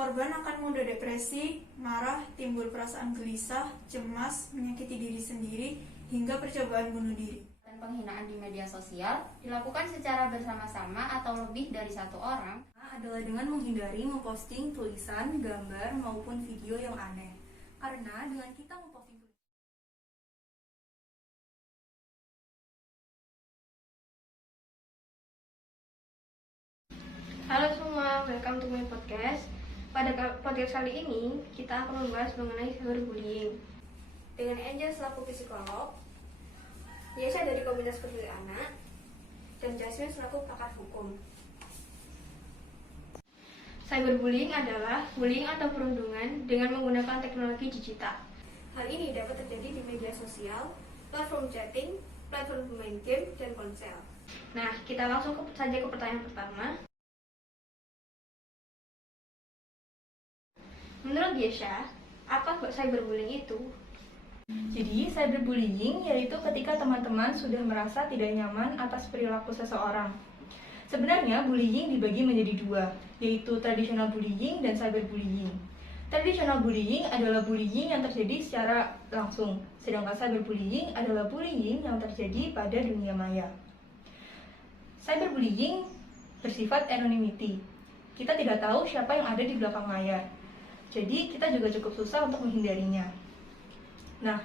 Korban akan mudah depresi, marah, timbul perasaan gelisah, cemas, menyakiti diri sendiri, hingga percobaan bunuh diri. Dan penghinaan di media sosial dilakukan secara bersama-sama atau lebih dari satu orang adalah dengan menghindari memposting tulisan, gambar, maupun video yang aneh. Karena dengan kita memposting Halo semua, welcome to my podcast. Pada podcast kali ini, kita akan membahas mengenai cyberbullying. Dengan Angel selaku psikolog, Yesha dari Komunitas Peduli Anak, dan Jasmine selaku pakar hukum. Cyberbullying adalah bullying atau perundungan dengan menggunakan teknologi digital. Hal ini dapat terjadi di media sosial, platform chatting, platform bermain game, dan ponsel. Nah, kita langsung saja ke pertanyaan pertama. Menurut Yesha, apa cyberbullying itu? Jadi, cyberbullying yaitu ketika teman-teman sudah merasa tidak nyaman atas perilaku seseorang. Sebenarnya, bullying dibagi menjadi dua, yaitu traditional bullying dan cyberbullying. Traditional bullying adalah bullying yang terjadi secara langsung, sedangkan cyberbullying adalah bullying yang terjadi pada dunia maya. Cyberbullying bersifat anonymity. Kita tidak tahu siapa yang ada di belakang layar. Jadi, kita juga cukup susah untuk menghindarinya. Nah,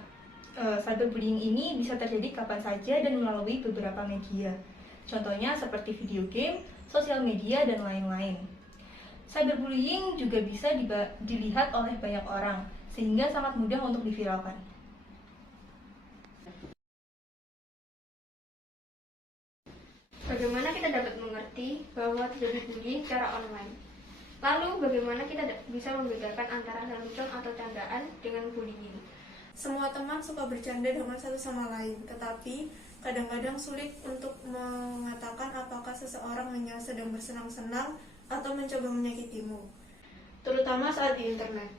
cyberbullying ini bisa terjadi kapan saja dan melalui beberapa media. Contohnya seperti video game, sosial media, dan lain-lain. Cyberbullying juga bisa dilihat oleh banyak orang, sehingga sangat mudah untuk diviralkan. Bagaimana kita dapat mengerti bahwa terjadi bullying secara online? Lalu, bagaimana kita bisa membedakan antara lelucon atau candaan dengan bullying? Semua teman suka bercanda dengan satu sama lain, tetapi kadang-kadang sulit untuk mengatakan apakah seseorang hanya sedang bersenang-senang atau mencoba menyakitimu, terutama saat di internet.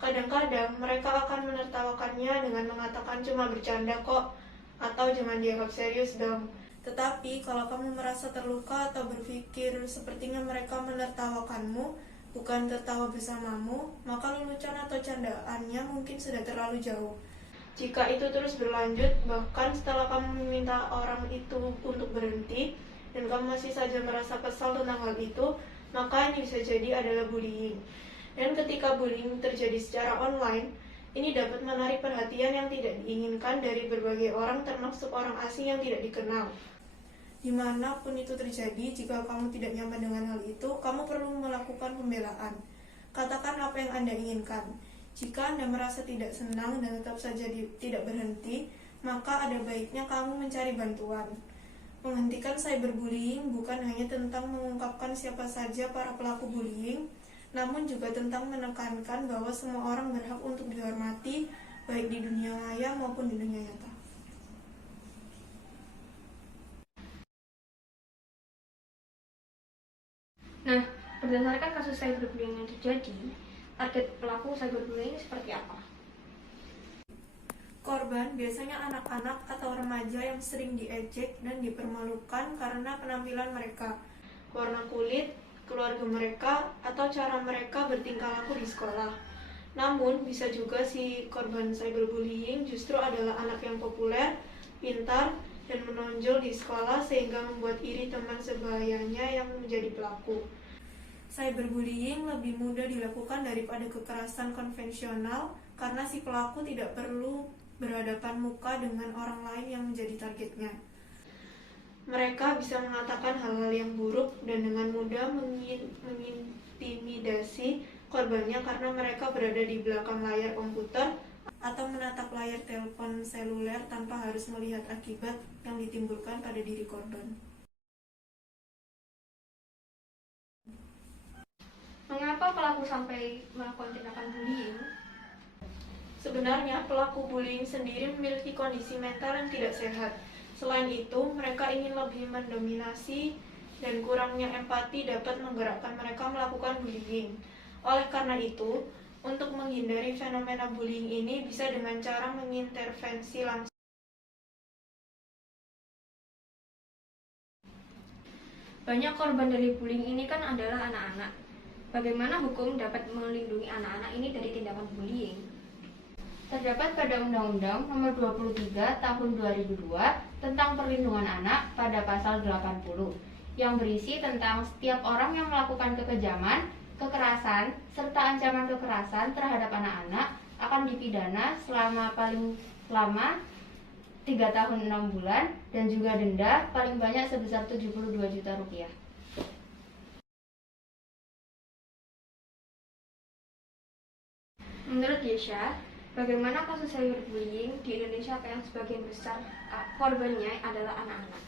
Kadang-kadang mereka akan menertawakannya dengan mengatakan cuma bercanda kok, atau jangan dianggap serius dong. Tetapi kalau kamu merasa terluka atau berpikir sepertinya mereka menertawakanmu, bukan tertawa bersamamu, maka lelucon atau candaannya mungkin sudah terlalu jauh. Jika itu terus berlanjut, bahkan setelah kamu meminta orang itu untuk berhenti, dan kamu masih saja merasa kesal tentang hal itu, maka ini bisa jadi adalah bullying. Dan ketika bullying terjadi secara online, ini dapat menarik perhatian yang tidak diinginkan dari berbagai orang, termasuk orang asing yang tidak dikenal. Dimanapun itu terjadi, jika kamu tidak nyaman dengan hal itu, kamu perlu melakukan pembelaan. Katakan apa yang Anda inginkan. Jika Anda merasa tidak senang dan tetap saja tidak berhenti, maka ada baiknya kamu mencari bantuan. Menghentikan cyberbullying bukan hanya tentang mengungkapkan siapa saja para pelaku bullying, namun juga tentang menekankan bahwa semua orang berhak untuk dihormati, baik di dunia maya maupun di dunia nyata. Nah, berdasarkan kasus cyberbullying yang terjadi, target pelaku cyberbullying seperti apa? Korban biasanya anak-anak atau remaja yang sering diejek dan dipermalukan karena penampilan mereka, warna kulit, keluarga mereka, atau cara mereka bertingkah laku di sekolah. Namun, bisa juga si korban cyberbullying justru adalah anak yang populer, pintar, dan menonjol di sekolah sehingga membuat iri teman sebayanya yang menjadi pelaku. Cyberbullying lebih mudah dilakukan daripada kekerasan konvensional karena si pelaku tidak perlu berhadapan muka dengan orang lain yang menjadi targetnya. Mereka bisa mengatakan hal-hal yang buruk dan dengan mudah mengintimidasi korbannya karena mereka berada di belakang layar komputer atau menatap layar telepon seluler tanpa harus melihat akibat yang ditimbulkan pada diri korban. Mengapa pelaku sampai melakukan tindakan bullying? Sebenarnya pelaku bullying sendiri memiliki kondisi mental yang tidak sehat. Selain itu, mereka ingin lebih mendominasi dan kurangnya empati dapat menggerakkan mereka melakukan bullying. Oleh karena itu, untuk menghindari fenomena bullying ini bisa dengan cara mengintervensi langsung. Banyak korban dari bullying ini kan adalah anak-anak. Bagaimana hukum dapat melindungi anak-anak ini dari tindakan bullying? Terdapat pada Undang-Undang Nomor 23 Tahun 2002 tentang Perlindungan Anak pada pasal 80 yang berisi tentang setiap orang yang melakukan kekejaman, kekerasan, serta ancaman kekerasan terhadap anak-anak akan dipidana selama paling lama 3 tahun 6 bulan dan juga denda paling banyak sebesar 72 juta rupiah. Menurut Yesha, bagaimana kasus cyberbullying di Indonesia yang sebagian besar korbannya adalah anak-anak?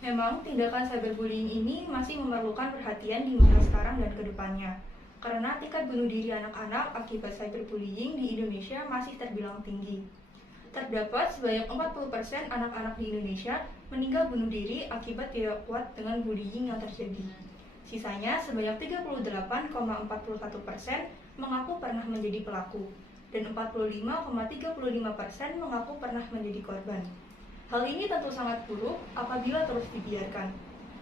Memang tindakan cyberbullying ini masih memerlukan perhatian di masa sekarang dan kedepannya. Karena tingkat bunuh diri anak-anak akibat cyberbullying di Indonesia masih terbilang tinggi. Terdapat sebanyak 40% anak-anak di Indonesia meninggal bunuh diri akibat tidak kuat dengan bullying yang terjadi. Sisanya sebanyak 38,41% mengaku pernah menjadi pelaku, dan 45,35% mengaku pernah menjadi korban. Hal ini tentu sangat buruk apabila terus dibiarkan.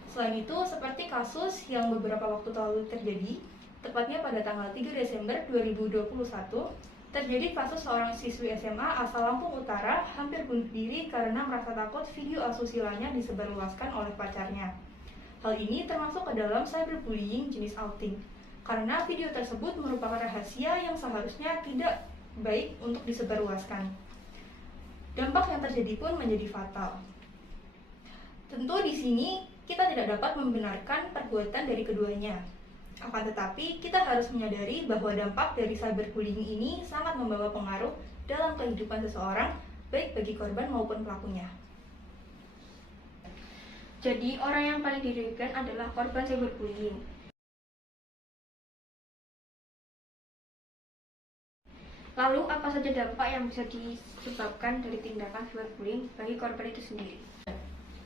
Selain itu, seperti kasus yang beberapa waktu lalu terjadi, tepatnya pada tanggal 3 Desember 2021, terjadi kasus seorang siswi SMA asal Lampung Utara hampir bunuh diri karena merasa takut video asusilanya disebarluaskan oleh pacarnya. Hal ini termasuk ke dalam cyberbullying jenis outing, karena video tersebut merupakan rahasia yang seharusnya tidak baik untuk disebarluaskan. Dampak yang terjadi pun menjadi fatal. Tentu di sini kita tidak dapat membenarkan perbuatan dari keduanya. Akan tetapi, kita harus menyadari bahwa dampak dari cyberbullying ini sangat membawa pengaruh dalam kehidupan seseorang, baik bagi korban maupun pelakunya. Jadi, orang yang paling dirugikan adalah korban cyberbullying. Lalu, apa saja dampak yang bisa disebabkan dari tindakan cyberbullying bagi korban itu sendiri?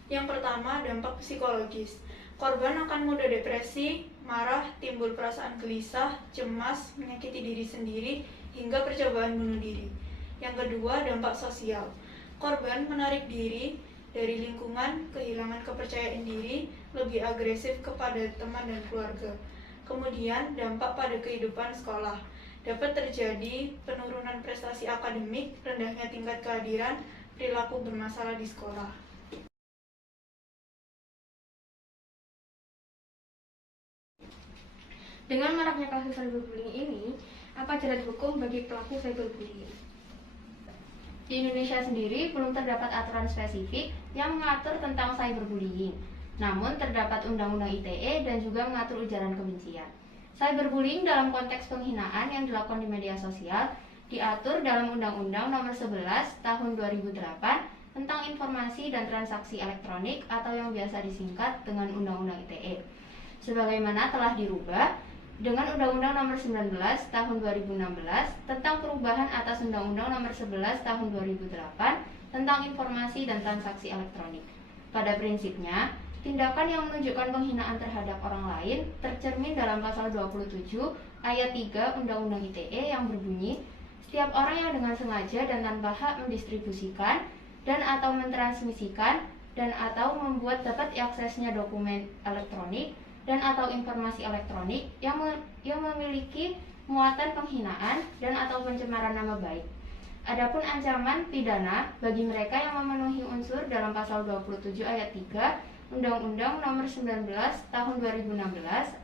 Yang pertama, dampak psikologis. Korban akan mudah depresi, marah, timbul perasaan gelisah, cemas, menyakiti diri sendiri, hingga percobaan bunuh diri. Yang kedua, dampak sosial. Korban menarik diri dari lingkungan, kehilangan kepercayaan diri, lebih agresif kepada teman dan keluarga. Kemudian, dampak pada kehidupan sekolah. Dapat terjadi penurunan prestasi akademik, rendahnya tingkat kehadiran, perilaku bermasalah di sekolah. Dengan maraknya kasus cyberbullying ini, apa jerat hukum bagi pelaku cyberbullying? Di Indonesia sendiri belum terdapat aturan spesifik yang mengatur tentang cyberbullying. Namun terdapat Undang-Undang ITE dan juga mengatur ujaran kebencian. Cyberbullying dalam konteks penghinaan yang dilakukan di media sosial diatur dalam Undang-Undang Nomor 11 Tahun 2008 tentang Informasi dan Transaksi Elektronik atau yang biasa disingkat dengan Undang-Undang ITE. Sebagaimana telah dirubah dengan Undang-Undang Nomor 19 Tahun 2016 tentang perubahan atas Undang-Undang Nomor 11 Tahun 2008 tentang Informasi dan Transaksi Elektronik. Pada prinsipnya, tindakan yang menunjukkan penghinaan terhadap orang lain tercermin dalam pasal 27 ayat 3 Undang-Undang ITE yang berbunyi, setiap orang yang dengan sengaja dan tanpa hak mendistribusikan dan atau mentransmisikan dan atau membuat dapat aksesnya dokumen elektronik dan atau informasi elektronik yang memiliki muatan penghinaan dan atau pencemaran nama baik. Adapun ancaman pidana bagi mereka yang memenuhi unsur dalam pasal 27 ayat 3 Undang-Undang Nomor 19 Tahun 2016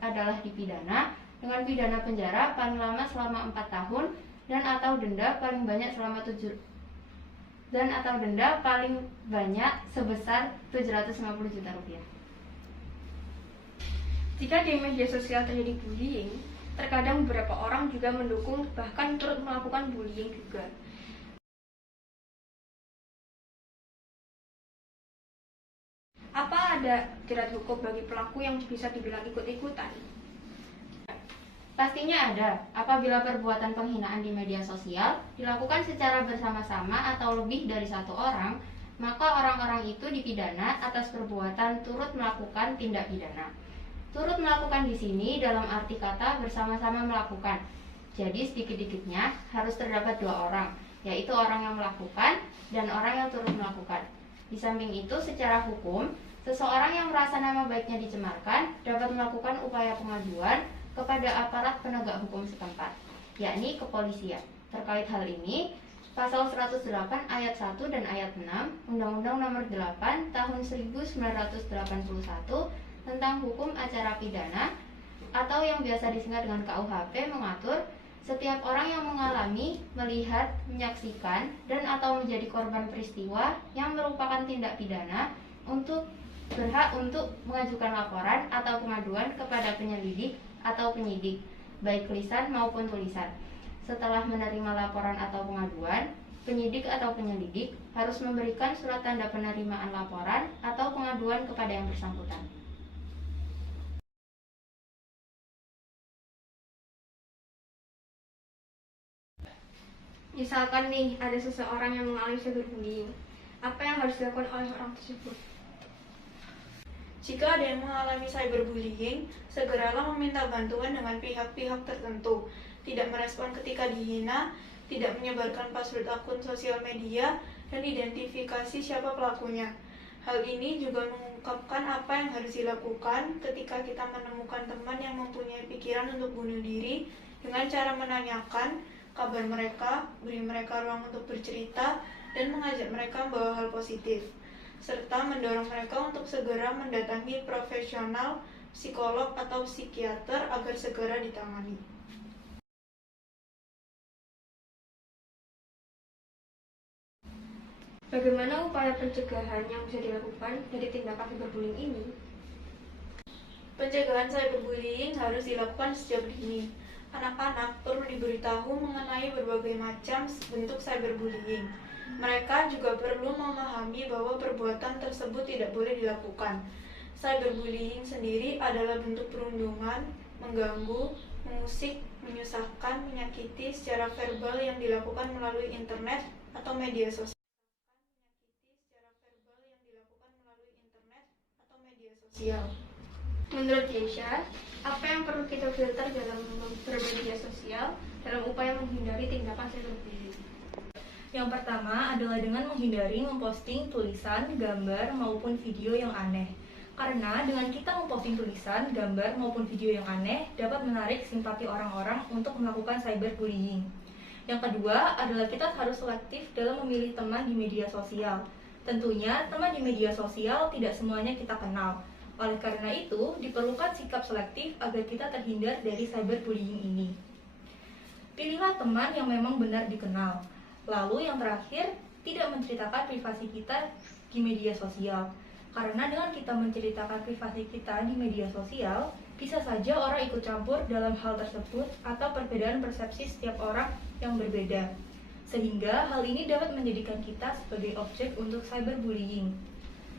adalah dipidana dengan pidana penjara paling lama selama 4 tahun dan atau denda paling banyak sebesar 750 juta rupiah. Jika di media sosial terjadi bullying, terkadang beberapa orang juga mendukung bahkan turut melakukan bullying juga. Apa ada jerat hukum bagi pelaku yang bisa dibilang ikut-ikutan? Pastinya ada. Apabila perbuatan penghinaan di media sosial dilakukan secara bersama-sama atau lebih dari satu orang, maka orang-orang itu dipidana atas perbuatan turut melakukan tindak pidana. Turut melakukan di sini dalam arti kata bersama-sama melakukan. Jadi sedikit-sedikitnya harus terdapat 2 orang, yaitu orang yang melakukan dan orang yang turut melakukan. Di samping itu, secara hukum, seseorang yang merasa nama baiknya dicemarkan dapat melakukan upaya pengaduan kepada aparat penegak hukum setempat, yakni kepolisian. Terkait hal ini, Pasal 108 ayat 1 dan ayat 6 Undang-Undang Nomor 8 Tahun 1981 tentang Hukum Acara Pidana atau yang biasa disingkat dengan KUHP mengatur setiap orang yang mengalami, melihat, menyaksikan, dan atau menjadi korban peristiwa yang merupakan tindak pidana berhak untuk mengajukan laporan atau pengaduan kepada penyelidik atau penyidik, baik lisan maupun tulisan. Setelah menerima laporan atau pengaduan, penyidik atau penyelidik harus memberikan surat tanda penerimaan laporan atau pengaduan kepada yang bersangkutan. Misalkan nih, ada seseorang yang mengalami cyberbullying. Apa yang harus dilakukan oleh orang tersebut? Jika ada yang mengalami cyberbullying, segeralah meminta bantuan dengan pihak-pihak tertentu. Tidak merespon ketika dihina, tidak menyebarkan password akun sosial media, dan identifikasi siapa pelakunya. Hal ini juga mengungkapkan apa yang harus dilakukan ketika kita menemukan teman yang mempunyai pikiran untuk bunuh diri dengan cara menanyakan kabar mereka, beri mereka ruang untuk bercerita, dan mengajak mereka membawa hal positif, serta mendorong mereka untuk segera mendatangi profesional, psikolog atau psikiater agar segera ditangani. Bagaimana upaya pencegahan yang bisa dilakukan dari tindakan cyberbullying ini? Pencegahan cyberbullying harus dilakukan sejak dini. Anak-anak perlu diberitahu mengenai berbagai macam bentuk cyberbullying. Mereka juga perlu memahami bahwa perbuatan tersebut tidak boleh dilakukan. Cyberbullying sendiri adalah bentuk perundungan, mengganggu, mengusik, menyusahkan, menyakiti secara verbal yang dilakukan melalui internet atau media sosial. Menurut Yesha, apa yang perlu kita filter dalam bermedia sosial dalam upaya menghindari tindakan cyberbullying? Yang pertama adalah dengan menghindari memposting tulisan, gambar, maupun video yang aneh. Karena dengan kita memposting tulisan, gambar, maupun video yang aneh dapat menarik simpati orang-orang untuk melakukan cyberbullying. Yang kedua adalah kita harus selektif dalam memilih teman di media sosial. Tentunya teman di media sosial tidak semuanya kita kenal. Oleh karena itu, diperlukan sikap selektif agar kita terhindar dari cyberbullying ini. Pilihlah teman yang memang benar dikenal. Lalu yang terakhir, tidak menceritakan privasi kita di media sosial. Karena dengan kita menceritakan privasi kita di media sosial, bisa saja orang ikut campur dalam hal tersebut atau perbedaan persepsi setiap orang yang berbeda. Sehingga hal ini dapat menjadikan kita sebagai objek untuk cyberbullying.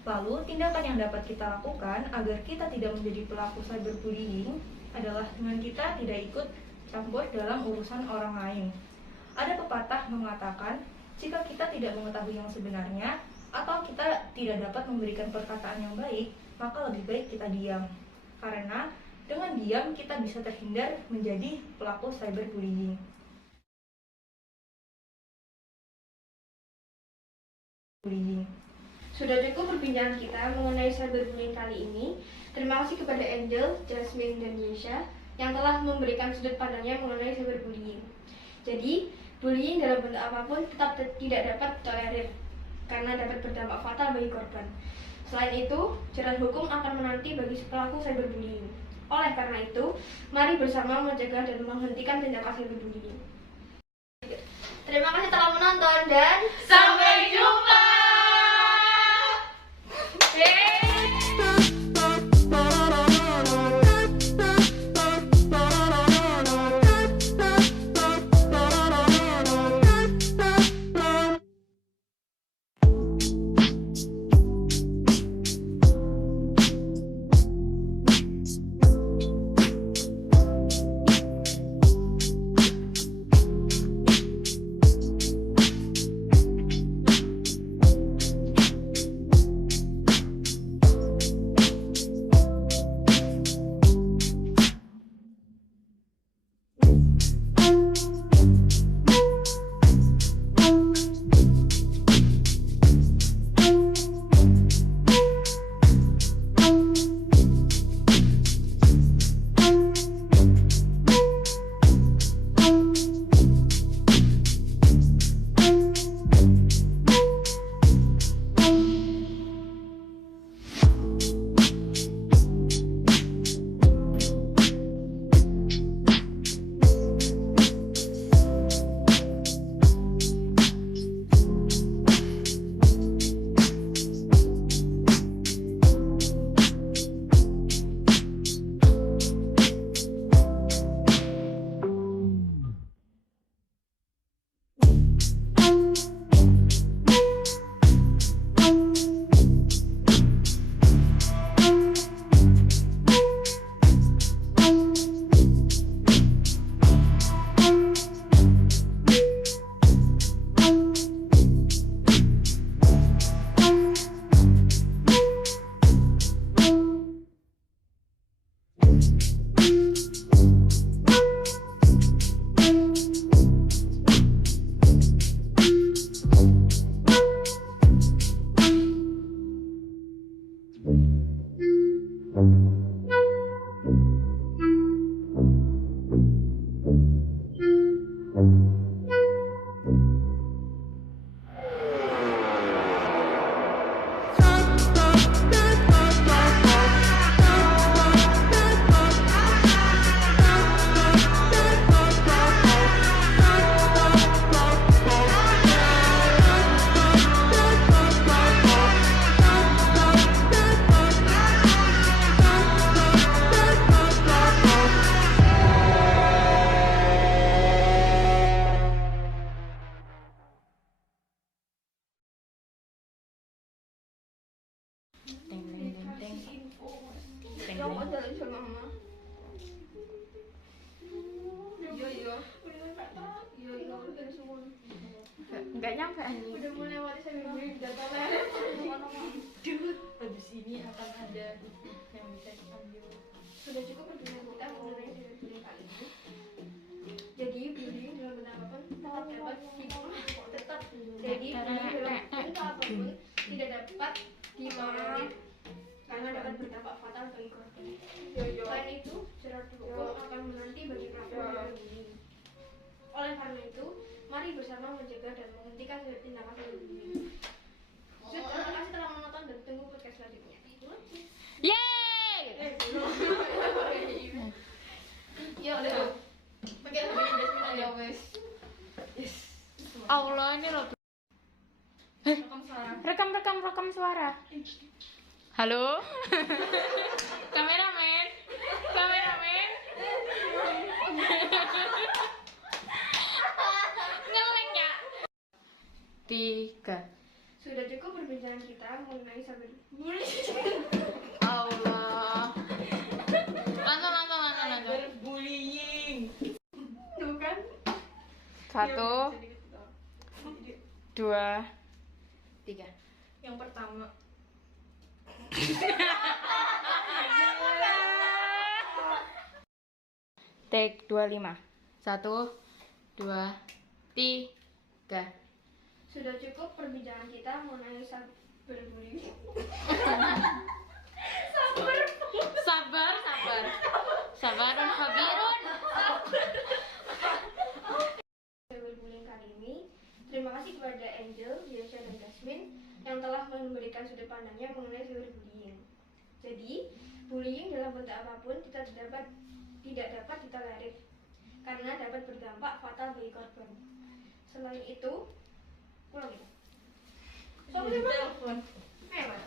Lalu, tindakan yang dapat kita lakukan agar kita tidak menjadi pelaku cyberbullying adalah dengan kita tidak ikut campur dalam urusan orang lain. Ada pepatah mengatakan, jika kita tidak mengetahui yang sebenarnya atau kita tidak dapat memberikan perkataan yang baik, maka lebih baik kita diam. Karena dengan diam kita bisa terhindar menjadi pelaku cyberbullying. Sudah cukup perbincangan kita mengenai cyberbullying kali ini. Terima kasih kepada Angel, Jasmine, dan Yesha yang telah memberikan sudut pandangnya mengenai cyberbullying. Jadi, bullying dalam bentuk apapun tetap tidak dapat ditolerir karena dapat berdampak fatal bagi korban. Selain itu, jerat hukum akan menanti bagi pelaku cyberbullying. Oleh karena itu, mari bersama mencegah dan menghentikan tindakan cyberbullying. Terima kasih telah menonton dan Sampai jumpa! Yang kok jalan sama mama. Iya. Iya, udah semua. Enggak nyampe anjing. Udah mulai mati cyberbullying data leret. Habis ini akan ada yang bisa diambil. Sudah cukup perbincangan kita mengenai cyberbullying kali ini. Jadi bullying dalam bentuk apapun tidak dapat ditolerir karena dapat berdampak fatal bagi korban. Selain itu, secara hukum akan menanti bagi pelaku cyberbullying. Oleh karena itu, mari bersama mencegah dan menghentikan tindakan cyberbullying. Terima kasih telah menonton dan tunggu podcast selanjutnya. Yeay! Ya udah. Pakai Ya wes. Allah ini loh. Rekam suara. Halo. Kameramen. Ngelek ya. 3. Sudah cukup perbincangan kita mengenai cyberbullying. Allah. Lanjut. Bullying. Tuh kan? 1, 2, 3. Yang pertama. Take 25. 1, 2, 3. Sudah cukup perbincangan kita mengenai cyberbullying. Sabarun habirun. Cyberbullying kali ini, terima kasih kepada Angel, Yasha, dan Jasmine yang telah memberikan sudut pandangnya mengenai cyberbullying. Jadi, bullying dalam bentuk apapun tidak dapat ditolerir karena dapat berdampak fatal bagi korban. Selain itu, pulang ya. Telepon. Mewah.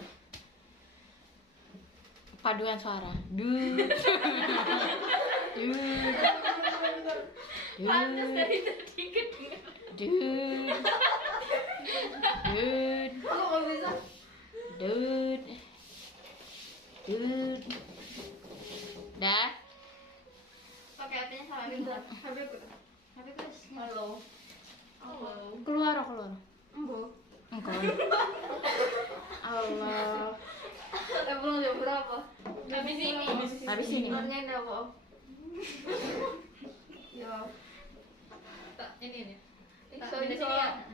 Paduan suara. Panas dari tadi kedengar. Aku nggak bisa. Dah. Pakai HP-nya salah minta. HP aku tuh. HP guys. Halo. Keluar. Embo. Engkau. Allah. Belum jam berapa? Habis ini. Nomornya ada apa? Ya. Tak ini. Soalnya